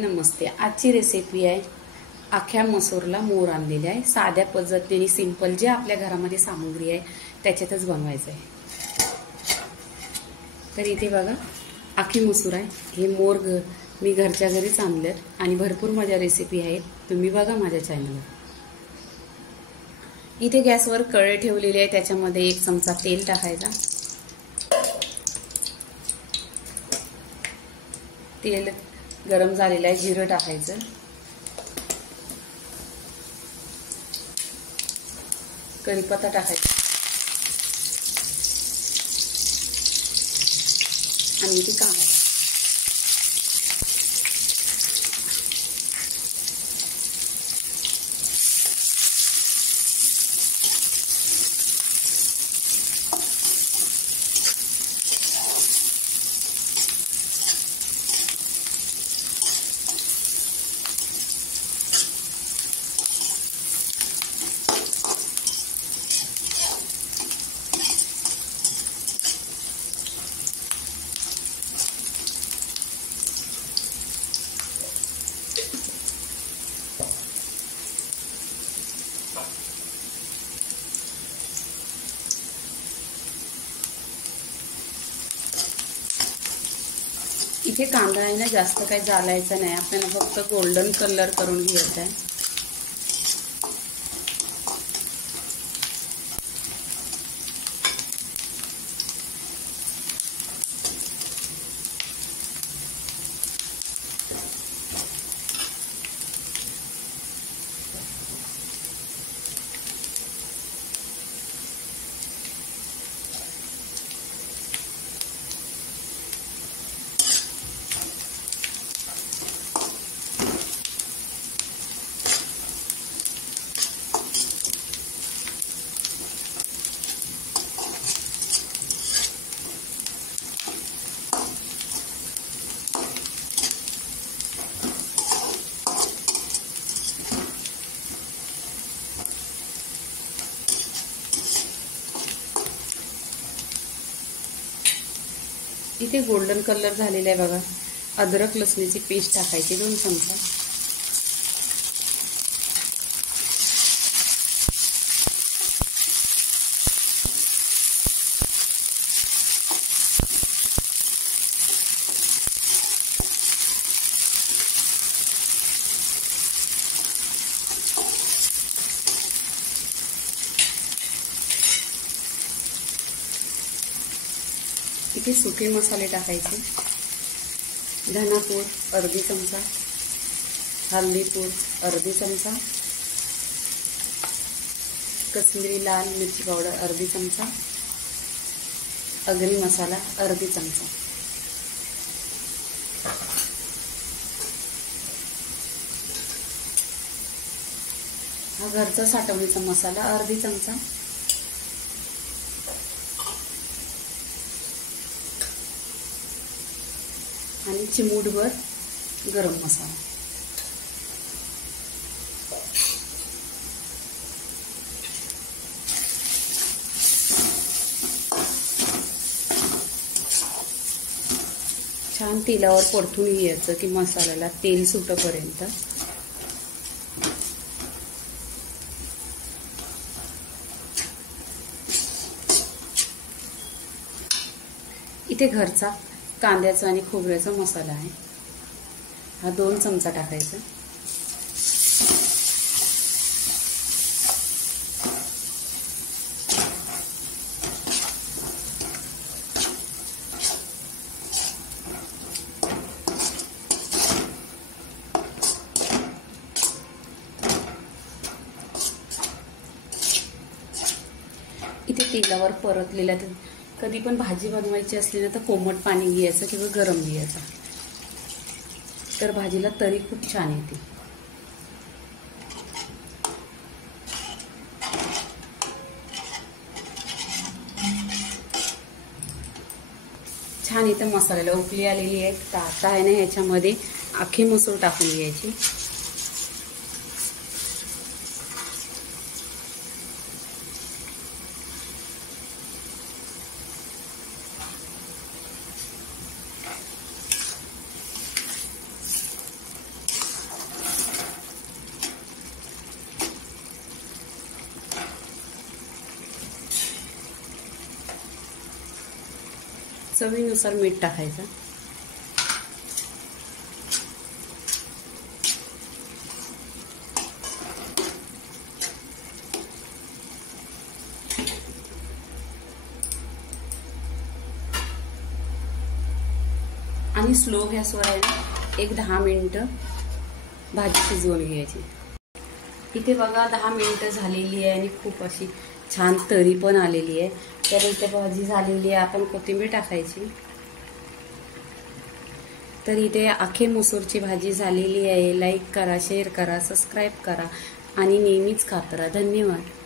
नमस्ते. आजची रेसिपी आहे अख्ख्या मसूरला मोर आणलेले आहे. साध्या पद्धतीने सिंपल जे आपल्या घरामध्ये सामग्री आहे त्याच्यातच बनवायचं आहे. तर इथे बघा अख्खी मसूर आहे. हे मोर मी घरच्या घरीच आणलेत आणि भरपूर माझ्या रेसिपी आहेत, तुम्ही बघा माझ्या चॅनलवर. इथे गॅसवर कढई ठेवलेली आहे, त्याच्यामध्ये 1 चमचा तेल टाकायचा. तेल गरम झालेलं आहे, जिरं टाकायचं. कढीपत्ता टाकायचा आणि इथे कांदा. इथे कांदा आहे ना जास्त काही जाळायचा नाही, आपल्याला फक्त गोल्डन कलर करून घ्यायचा आहे. इथे गोल्डन कलर झालेला आहे बघा. अद्रक लसणीची पेस्ट टाकायची 2 चमचा. इथे सुके मसाले टाकायचे. धनापूर अर्धी चमचा, हळदीपूर अर्धी चमचा, कश्मीरी लाल मिरची पावडर अर्धी चमचा, अगरी मसाला अर्धी चमचा. हा घरचा साठवणीचा मसाला अर्धी चमचा. आणि चिमूटभर गरम मसाला. छान तेलावर परतून घ्यायचं की मसाल्याला तेल सुटेपर्यंत. इथे घरचा कांद्याचा आणि खोबऱ्याचा मसाला आहे, हा 2 चमचा टाकायचा. इथे तेलावर परतलेला, कधी पण भाजी बनवायची असली ना तर कोमट पाणी घ्यायचं किंवा गरम घ्यायचं, तर भाजीला तरी खूप छान येते. छान इथं मसाल्याला उकळी आलेली आहे. तर आता आहे ना ह्याच्यामध्ये अख्खी मसूर टाकून घ्यायची. चवीनुसार मीठ टाकायचं. आणि स्लो गॅसवर आहे ना 10 मिनिटं भाजी शिजवून घ्यायची. इथे बघा 10 मिनिटं झालेली आहे आणि खूप अशी छान तरी पण आलेली आहे. तर इथे भाजी झालेली आहे. आपण कोथिंबीर टाकायची. तर इथे आखे मसूरची भाजी झालेली आहे. लाईक करा, शेअर करा, सबस्क्राईब करा आणि नेहमीच खात राहा. धन्यवाद.